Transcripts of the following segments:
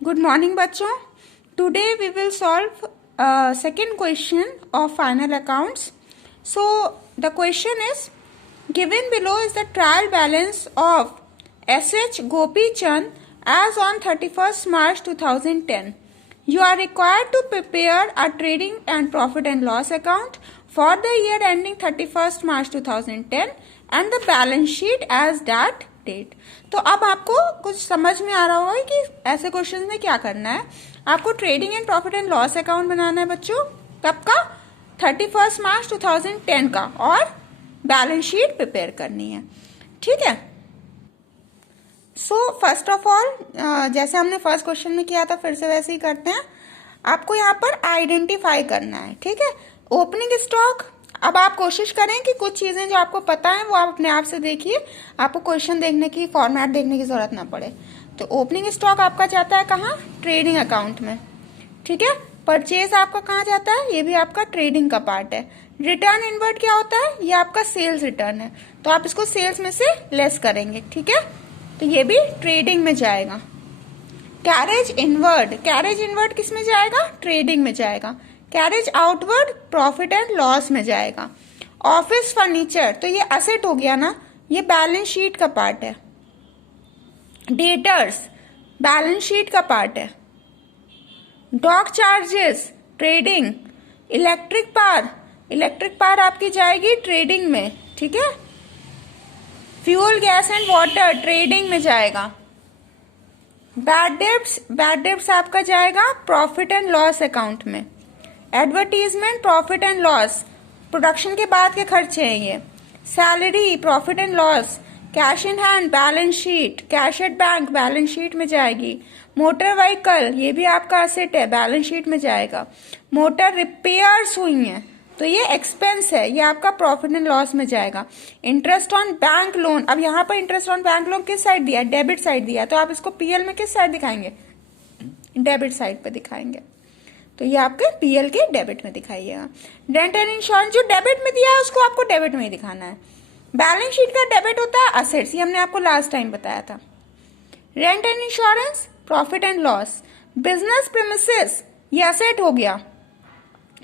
Good morning बच्चों. Today we will solve second question of final accounts. So the question is given below is the trial balance of SH Gopi Chand as on 31st March 2010. You are required to prepare a trading and profit and loss account for the year ending 31st March 2010 and the balance sheet as that date. तो अब आपको कुछ समझ में आ रहा होगा कि ऐसे क्वेश्चन में क्या करना है. आपको trading and profit and loss account बनाना है बच्चों. कब का? 31 मार्च 2010 का. और बैलेंस शीट प्रिपेयर करनी है. ठीक है. सो फर्स्ट ऑफ ऑल जैसे हमने फर्स्ट क्वेश्चन में किया था फिर से वैसे ही करते हैं. आपको यहाँ पर आइडेंटिफाई करना है. ठीक है. Opening stock. अब आप कोशिश करें कि कुछ चीजें जो आपको पता है वो आप अपने आप से देखिए. आपको क्वेश्चन देखने की फॉर्मेट देखने की जरूरत ना पड़े. तो ओपनिंग स्टॉक आपका जाता है कहाँ? ट्रेडिंग अकाउंट में. ठीक है. परचेज आपका कहाँ जाता है? ये भी आपका ट्रेडिंग का पार्ट है. रिटर्न इनवर्ड क्या होता है? ये आपका सेल्स रिटर्न है. तो आप इसको सेल्स में से लेस करेंगे. ठीक है. तो ये भी ट्रेडिंग में जाएगा. Carriage inward. कैरेज इनवर्ड किस में जाएगा? ट्रेडिंग में जाएगा. Carriage outward profit and loss में जाएगा. ऑफिस फर्नीचर तो ये असेट हो गया ना, ये बैलेंस शीट का पार्ट है. डेटर्स बैलेंस शीट का पार्ट है. Dock charges trading. Electric power आपकी जाएगी ट्रेडिंग में. ठीक है. Fuel gas and water trading में जाएगा. बैड डेब्ट्स आपका जाएगा प्रॉफिट एंड लॉस अकाउंट में. Advertisement profit and loss production के बाद के खर्चे हैं ये. Salary profit and loss. Cash in hand balance sheet. Cash at bank balance sheet में जाएगी. मोटर व्हीकल ये भी आपका असेट है, बैलेंस शीट में जाएगा. मोटर रिपेयर्स हुई हैं तो ये एक्सपेंस है, ये आपका प्रॉफिट एंड लॉस में जाएगा. Interest on bank loan. अब यहाँ पर इंटरेस्ट ऑन बैंक लोन किस साइड दिया है? डेबिट साइड दिया है. तो आप इसको पीएल में किस साइड दिखाएंगे? डेबिट साइड पे दिखाएंगे. तो ये आपके पीएल के डेबिट में दिखाइएगा. रेंट एंड इंश्योरेंस जो डेबिट में दिया है उसको आपको डेबिट में ही दिखाना है. बैलेंस शीट का डेबिट होता है असेट्स, ये हमने आपको लास्ट टाइम बताया था. Rent and insurance profit and loss. Business premises ये असेट हो गया,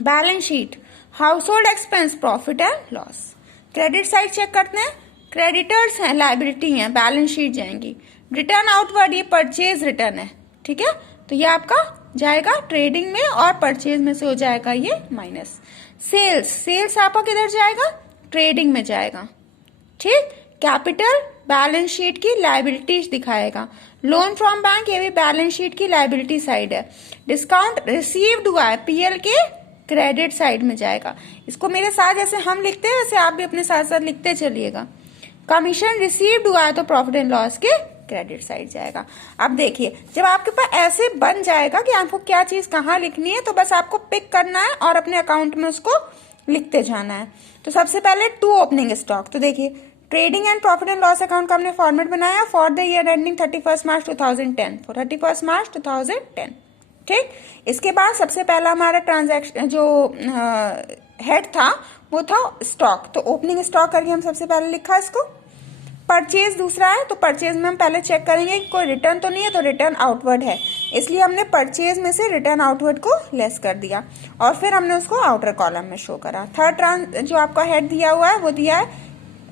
balance sheet. Household expense profit and loss. Credit side check करते हैं. क्रेडिटर्स हैं, लाइबिलिटी है, बैलेंस शीट जाएंगी. रिटर्न आउटवर्ड ये परचेज रिटर्न है. ठीक है. तो ये आपका जाएगा ट्रेडिंग में और परचेज में से हो जाएगा ये माइनस. सेल्स आपका किधर जाएगा? ट्रेडिंग में जाएगा. ठीक. कैपिटल बैलेंस शीट की लायबिलिटीज दिखाएगा. लोन फ्रॉम बैंक ये भी बैलेंस शीट की लायबिलिटी साइड है. डिस्काउंट रिसीव्ड हुआ है पीएल के क्रेडिट साइड में जाएगा. इसको मेरे साथ जैसे हम लिखते हैं वैसे आप भी अपने साथ साथ लिखते चलिएगा. कमीशन रिसीव्ड हुआ है तो प्रॉफिट एंड लॉस के क्रेडिट साइड जाएगा. अब देखिए जब आपके पास ऐसे बन जाएगा कि आपको क्या चीज कहाँ लिखनी है तो बस आपको पिक करना है और अपने अकाउंट में उसको लिखते जाना है. तो सबसे पहले टू ओपनिंग स्टॉक. तो देखिए trading and profit and loss account का हमने फॉर्मेट बनाया for the year ending 31 March 2010 for 31 March 2010. ठीक. इसके बाद सबसे पहला हमारा ट्रांजैक्शन जो हेड था वो था स्टॉक. तो ओपनिंग स्टॉक करके हम सबसे पहले लिखा इसको. परचेज दूसरा है तो परचेज में हम पहले चेक करेंगे कि कोई रिटर्न तो नहीं है, तो रिटर्न आउटवर्ड है, इसलिए हमने परचेज में से रिटर्न आउटवर्ड को लेस कर दिया और फिर हमने उसको आउटर कॉलम में शो करा. थर्ड जो आपका हेड दिया हुआ है वो दिया है.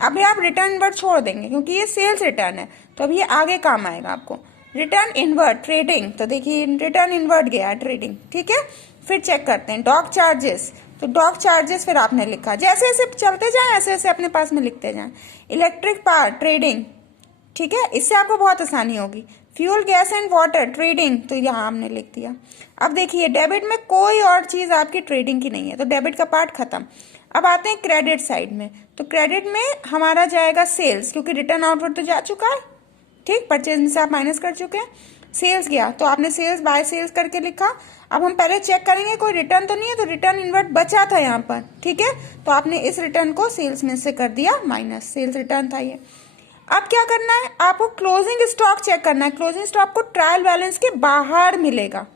अभी आप रिटर्न इनवर्ड छोड़ देंगे क्योंकि ये सेल्स रिटर्न है तो अभी ये आगे काम आएगा आपको. Return inward trading. तो देखिए रिटर्न इनवर्ड गया ट्रेडिंग. ठीक है. फिर चेक करते हैं डॉक चार्जेस. तो डॉक चार्जेस फिर आपने लिखा. जैसे जैसे चलते जाएं ऐसे ऐसे अपने पास में लिखते जाएं. Electric power trading. ठीक है. इससे आपको बहुत आसानी होगी. Fuel gas and water trading. तो यहाँ हमने लिख दिया. अब देखिए डेबिट में कोई और चीज आपकी ट्रेडिंग की नहीं है तो डेबिट का पार्ट खत्म. अब आते हैं क्रेडिट साइड में. तो क्रेडिट में हमारा जाएगा सेल्स क्योंकि रिटर्न आउटवर्ड तो जा चुका है. ठीक. परचेज में से आप माइनस कर चुके हैं. सेल्स गया तो आपने सेल्स बाय सेल्स करके लिखा. अब हम पहले चेक करेंगे कोई रिटर्न तो नहीं है तो रिटर्न इनवर्ट बचा था यहाँ पर. ठीक है. तो आपने इस रिटर्न को सेल्स में से कर दिया माइनस. सेल्स रिटर्न था ये. अब क्या करना है? आपको क्लोजिंग स्टॉक चेक करना है. क्लोजिंग स्टॉक को ट्रायल बैलेंस के बाहर मिलेगा.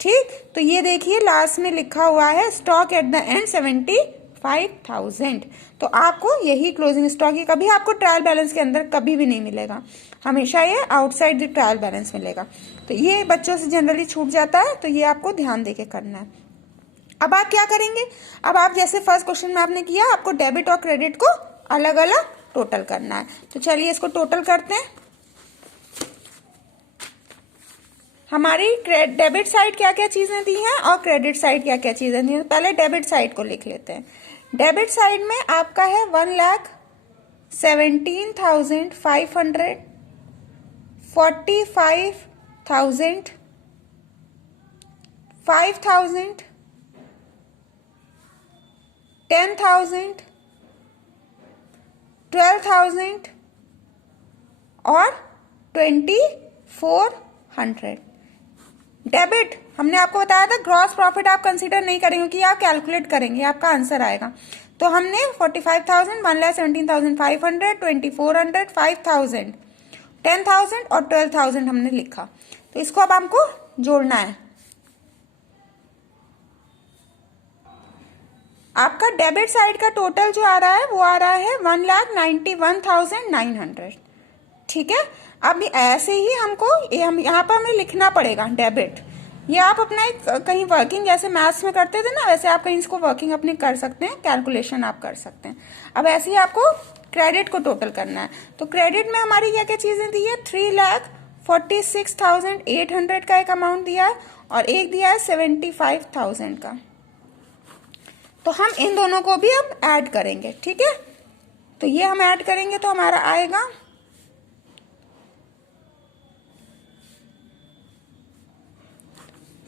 ठीक. तो ये देखिए लास्ट में लिखा हुआ है स्टॉक एट द एंड 75,000. तो आपको यही क्लोजिंग स्टॉक ही कभी आपको ट्रायल बैलेंस के अंदर कभी भी नहीं मिलेगा. हमेशा ये आउटसाइड द ट्रायल बैलेंस मिलेगा। तो ये बच्चों से जनरली छूट जाता है, तो ये आपको ध्यान देके करना है। अब आप क्या करेंगे, अब आप जैसे फर्स्ट क्वेश्चन में आपने किया, आपको डेबिट और क्रेडिट को अलग अलग टोटल करना है। तो चलिए इसको टोटल करते हैं। हमारी डेबिट साइड क्या क्या चीजें दी हैं और क्रेडिट साइड क्या क्या चीजें दी हैं। पहले डेबिट साइड को लिख लेते हैं। डेबिट साइड में आपका है 1,17,500, 45,000, 5,000, 10,000, 12,000 और 2,400। डेबिट हमने आपको बताया था ग्रॉस प्रॉफिट आप कंसीडर नहीं करेंगे क्योंकि आप कैलकुलेट करेंगे, आपका आंसर आएगा। तो हमने 45,000, 1,17,500, 2,400, 5,000, 10,000 और 12,000 हमने लिखा। तो इसको अब हमको जोड़ना है। आपका डेबिट साइड का टोटल जो आ रहा है वो आ रहा है 1,91,900। ठीक है, अब ऐसे ही हमको यहाँ पर हमें लिखना पड़ेगा डेबिट। ये आप अपना एक कहीं वर्किंग जैसे मैथ्स में करते थे ना, वैसे आप कहीं इसको वर्किंग अपने कर सकते हैं, कैलकुलेशन आप कर सकते हैं। अब ऐसे ही आपको क्रेडिट को टोटल करना है। तो क्रेडिट में हमारी क्या क्या चीजें दी है, 3,46,800 का एक अमाउंट दिया है और एक दिया है 75,000 का। तो हम इन दोनों को भी अब ऐड करेंगे। ठीक है, तो ये हम ऐड करेंगे तो हमारा आएगा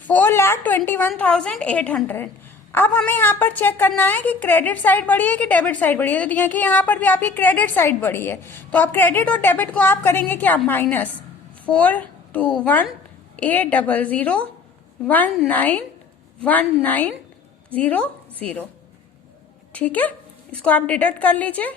4,21,800। अब हमें यहाँ पर चेक करना है कि क्रेडिट साइड बढ़ी है कि डेबिट साइड बढ़ी है। तो देखिए यहाँ पर भी आपकी क्रेडिट साइड बढ़ी है, तो आप क्रेडिट और डेबिट को आप करेंगे क्या, माइनस 421,800,19,19,00। ठीक है, इसको आप डिडक्ट कर लीजिए।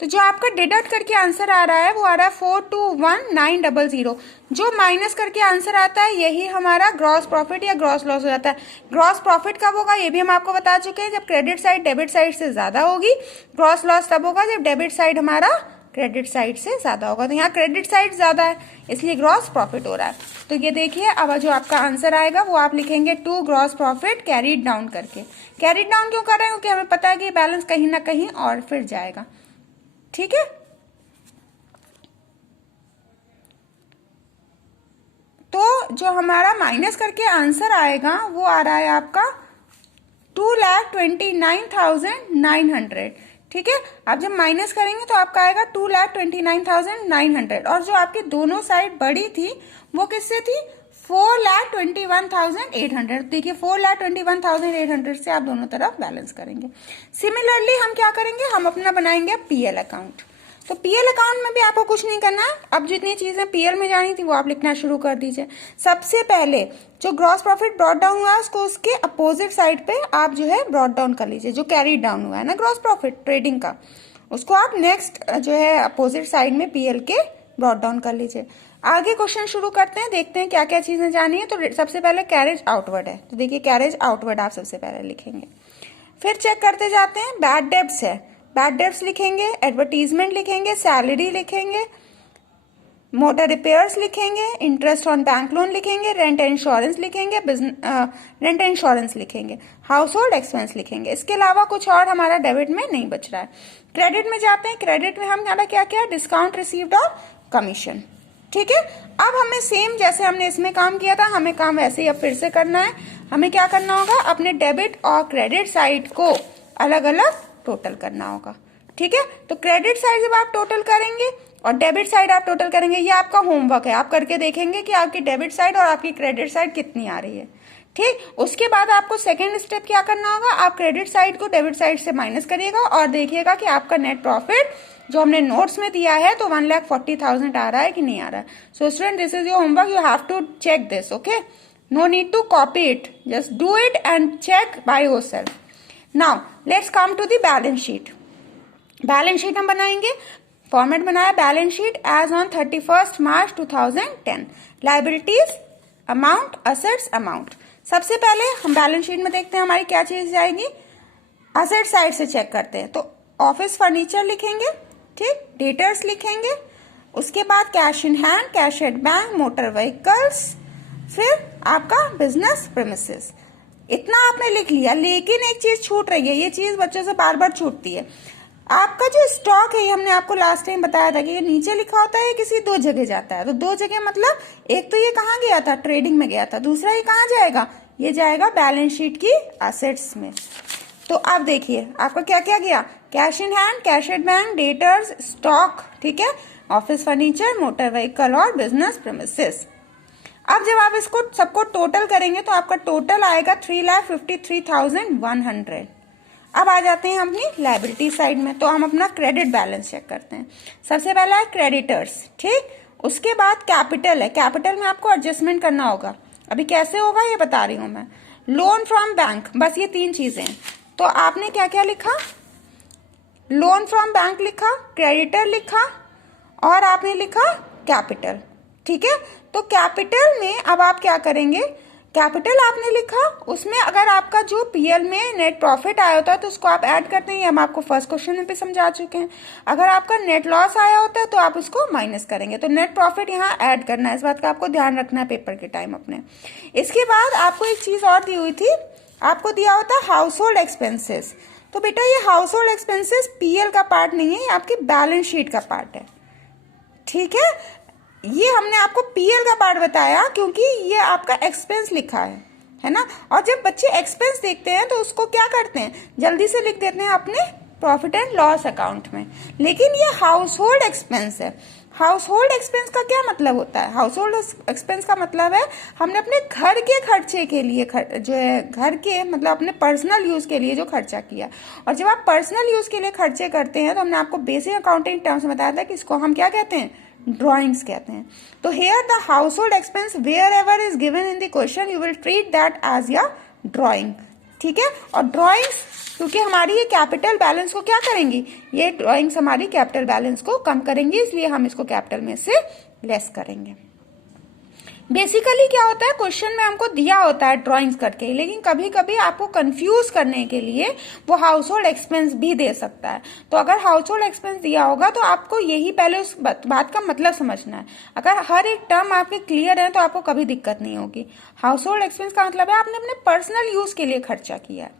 तो जो आपका डिडक्ट करके आंसर आ रहा है वो आ रहा है 421,900। जो माइनस करके आंसर आता है यही हमारा ग्रॉस प्रॉफिट या ग्रॉस लॉस हो जाता है। ग्रॉस प्रॉफिट कब होगा ये भी हम आपको बता चुके हैं, जब क्रेडिट साइड डेबिट साइड से ज्यादा होगी। ग्रॉस लॉस तब होगा जब डेबिट साइड हमारा क्रेडिट साइड से ज्यादा होगा। तो यहाँ क्रेडिट साइड ज्यादा है इसलिए ग्रॉस प्रॉफिट हो रहा है। तो ये देखिए अब जो आपका आंसर आएगा वो आप लिखेंगे to gross profit carried down करके। कैरीड डाउन क्यों कर रहे हैं, क्योंकि हमें पता है कि बैलेंस कहीं ना कहीं और फिर जाएगा। ठीक है, तो जो हमारा माइनस करके आंसर आएगा वो आ रहा है आपका 2,29,900। ठीक है, अब जब माइनस करेंगे तो आपका आएगा 2,29,900 और जो आपकी दोनों साइड बड़ी थी वो किससे थी, 4,21,800। देखिए 4,21,800 से आप दोनों तरफ बैलेंस करेंगे। सिमिलरली हम क्या करेंगे, हम अपना बनाएंगे पीएल अकाउंट। तो पीएल अकाउंट में भी आपको कुछ नहीं करना है। अब जितनी चीजें पीएल में जानी थी वो आप लिखना शुरू कर दीजिए। सबसे पहले जो ग्रॉस प्रॉफिट ब्रॉट डाउन हुआ है उसको उसके अपोजिट साइड पे आप जो है ब्रॉट डाउन कर लीजिए। जो कैरी डाउन हुआ है ना ग्रॉस प्रॉफिट ट्रेडिंग का, उसको आप नेक्स्ट जो है अपोजिट साइड में पीएल के ब्रॉट डाउन कर लीजिए। आगे क्वेश्चन शुरू करते हैं, देखते हैं क्या क्या चीजें जानी है। तो सबसे पहले कैरेज आउटवर्ड है, तो देखिए कैरेज आउटवर्ड आप सबसे पहले लिखेंगे। फिर चेक करते जाते हैं, बैड डेब्ट्स है, बैड डेब्ट्स लिखेंगे, एडवर्टीजमेंट लिखेंगे, सैलरी लिखेंगे, मोटर रिपेयर्स लिखेंगे, इंटरेस्ट ऑन बैंक लोन लिखेंगे, रेंट इंश्योरेंस लिखेंगे, रेंट इंश्योरेंस लिखेंगे, हाउस होल्ड एक्सपेंस लिखेंगे। इसके अलावा कुछ और हमारा डेबिट में नहीं बच रहा है। क्रेडिट में जाते हैं, क्रेडिट में हम हमारा क्या क्या, डिस्काउंट रिसीव्ड और कमीशन। ठीक है, अब हमें सेम जैसे हमने इसमें काम किया था हमें काम वैसे ही अब फिर से करना है। हमें क्या करना होगा, अपने डेबिट और क्रेडिट साइड को अलग अलग टोटल करना होगा। ठीक है, तो क्रेडिट साइड जब आप टोटल करेंगे और डेबिट साइड आप टोटल करेंगे, ये आपका होमवर्क है, आप करके देखेंगे कि आपकी डेबिट साइड और आपकी क्रेडिट साइड कितनी आ रही है। ठीक, उसके बाद आपको सेकेंड स्टेप क्या करना होगा, आप क्रेडिट साइड को डेबिट साइड से माइनस करिएगा और देखिएगा कि आपका नेट प्रॉफिट जो हमने नोट्स में दिया है तो 1,40,000 आ रहा है कि नहीं आ रहा है। So student this is your homework, you have to check this. Okay, no need to copy it, just do it and check by yourself. Now let's come to the balance sheet. Balance sheet हम बनाएंगे, format बनाया balance sheet as on 31 March 2010। Liabilities amount, assets amount. सबसे पहले हम balance sheet में देखते हैं हमारी क्या चीज जाएगी, असेट साइड से चेक करते हैं तो ऑफिस फर्नीचर लिखेंगे, ठीक, डेटर्स लिखेंगे, उसके बाद cash in hand, cash at bank, motor vehicles, फिर आपका बिजनेस प्रेमिसेस। इतना आपने लिख लिया, लेकिन एक चीज छूट रही है, ये चीज बच्चों से बार बार छूटती है। आपका जो स्टॉक है, ये हमने आपको लास्ट टाइम बताया था कि ये नीचे लिखा होता है, किसी दो जगह जाता है। तो दो जगह मतलब एक तो ये कहाँ गया था, ट्रेडिंग में गया था, दूसरा ये कहाँ जाएगा, ये जाएगा बैलेंस शीट की एसेट्स में। तो आप देखिए आपका क्या क्या गया, cash in hand, cash at bank, debtors, stock, ठीक है, ऑफिस फर्नीचर, मोटर व्हीकल और बिजनेस प्रेमिसेस। अब जब आप इसको सबको टोटल करेंगे तो आपका टोटल आएगा 3,53,100। अब आ जाते हैं अपनी लायबिलिटी साइड में, तो हम अपना क्रेडिट बैलेंस चेक करते हैं। सबसे पहला है क्रेडिटर्स, ठीक, उसके बाद कैपिटल है, कैपिटल में आपको एडजस्टमेंट करना होगा। अभी कैसे होगा ये बता रही हूं मैं। लोन फ्रॉम बैंक, बस ये तीन चीजें हैं। तो आपने क्या क्या लिखा, लोन फ्रॉम बैंक लिखा, क्रेडिटर लिखा और आपने लिखा कैपिटल, ठीक है। तो कैपिटल में अब आप क्या करेंगे, कैपिटल आपने लिखा, उसमें अगर आपका जो पीएल में नेट प्रॉफिट आया होता है तो उसको आप ऐड करते हैं, हम आपको फर्स्ट क्वेश्चन में भी समझा चुके हैं। अगर आपका नेट लॉस आया होता है तो आप उसको माइनस करेंगे, तो नेट प्रॉफिट यहाँ ऐड करना है, इस बात का आपको ध्यान रखना है पेपर के टाइम अपने। इसके बाद आपको एक चीज और दी हुई थी, आपको दिया होता है हाउस होल्ड एक्सपेंसेस। तो बेटा ये हाउस होल्ड एक्सपेंसेस पीएल का पार्ट नहीं है, ये आपकी बैलेंस शीट का पार्ट है, ठीक है। ये हमने आपको पीएल का पार्ट बताया क्योंकि ये आपका एक्सपेंस लिखा है ना। और जब बच्चे एक्सपेंस देखते हैं तो उसको क्या करते हैं, जल्दी से लिख देते हैं अपने प्रॉफिट एंड लॉस अकाउंट में, लेकिन ये हाउस होल्ड एक्सपेंस है। हाउस होल्ड एक्सपेंस का क्या मतलब होता है, हाउस होल्ड एक्सपेंस का मतलब है हमने अपने घर के खर्चे के लिए जो है घर के मतलब अपने पर्सनल यूज के लिए जो खर्चा किया। और जब आप पर्सनल यूज के लिए खर्चे करते हैं तो हमने आपको बेसिक अकाउंटिंग टर्म्स में बताया था कि इसको हम क्या कहते हैं, ड्राइंग्स कहते हैं। तो here the household expense wherever is given in the question you will treat that as your drawing, ठीक है। और ड्राइंग्स क्योंकि हमारी ये कैपिटल बैलेंस को क्या करेंगी, ये ड्राइंग्स हमारी कैपिटल बैलेंस को कम करेंगी, इसलिए हम इसको कैपिटल में से लेस करेंगे। बेसिकली क्या होता है, क्वेश्चन में हमको दिया होता है ड्राइंग्स करके, लेकिन कभी कभी आपको कंफ्यूज करने के लिए वो हाउस होल्ड एक्सपेंस भी दे सकता है। तो अगर हाउस होल्ड एक्सपेंस दिया होगा तो आपको यही पहले उस बात का मतलब समझना है। अगर हर एक टर्म आपके क्लियर है तो आपको कभी दिक्कत नहीं होगी। हाउस होल्ड एक्सपेंस का मतलब है आपने अपने पर्सनल यूज के लिए खर्चा किया है।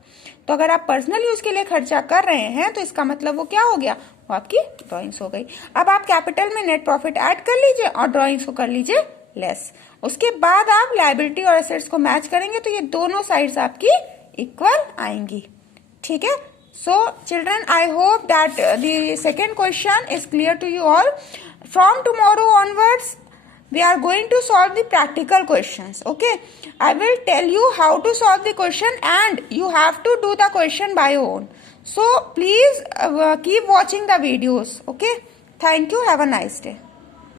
तो अगर आप पर्सनल यूज के लिए खर्चा कर रहे हैं तो इसका मतलब वो क्या हो गया, वो आपकी ड्राइंग्स हो गई। अब आप कैपिटल में नेट प्रॉफिट ऐड कर लीजिए और ड्राइंग्स को कर लीजिए लेस। उसके बाद आप लायबिलिटी और एसेट्स को मैच करेंगे तो ये दोनों साइड्स आपकी इक्वल आएंगी, ठीक है। So children, I hope that the second question is clear to you all. From tomorrow onwards we are going to solve the practical questions, okay. I will tell you how to solve the question and you have to do the question by your own. So please keep watching the videos, okay. Thank you, have a nice day.